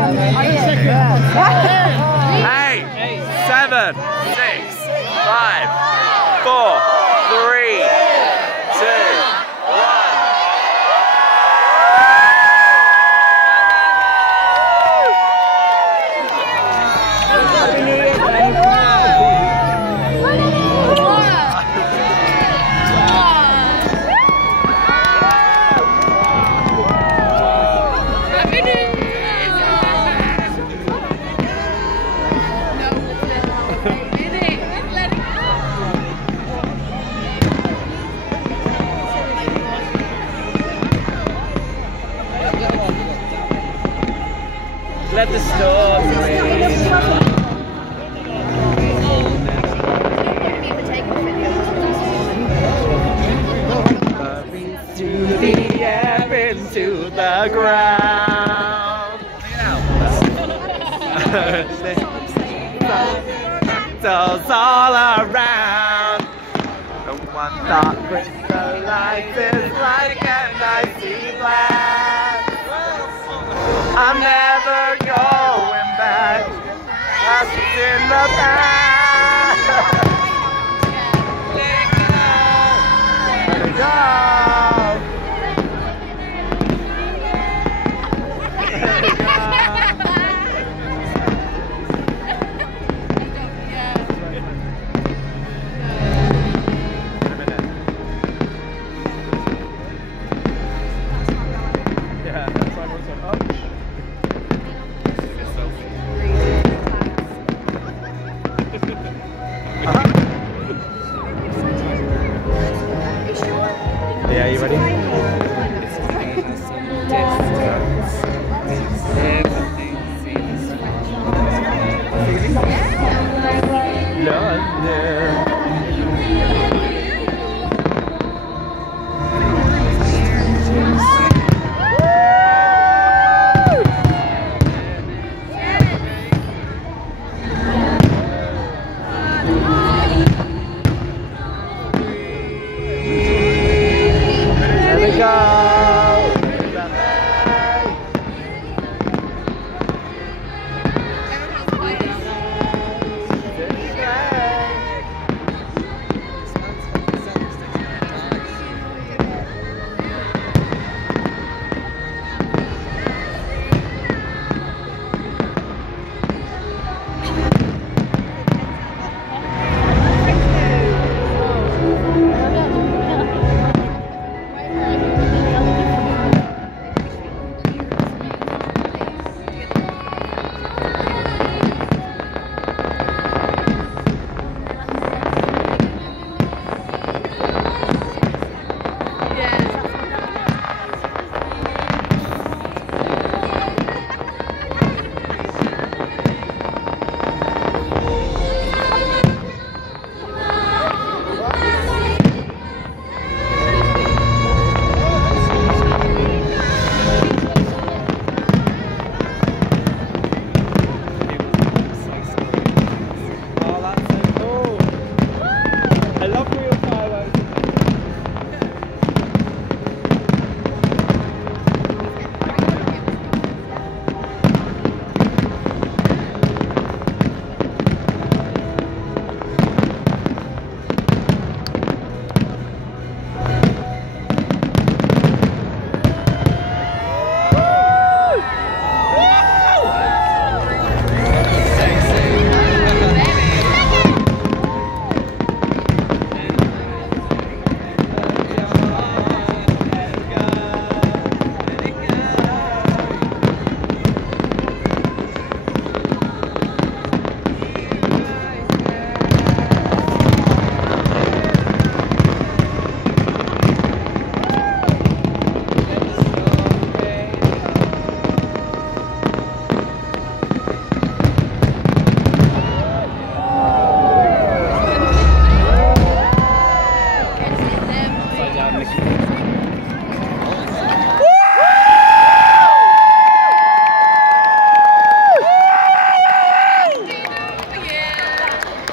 8, 7, 6, 5, 4, 3, 2, 1. Let the storm rain. To the air, into the ground. Those all around. The one that crystallizes like an icy blast. I'm never going back. That's in the past. Let it go. Let it go. Yeah, that's why we're so up. Yeah, you ready?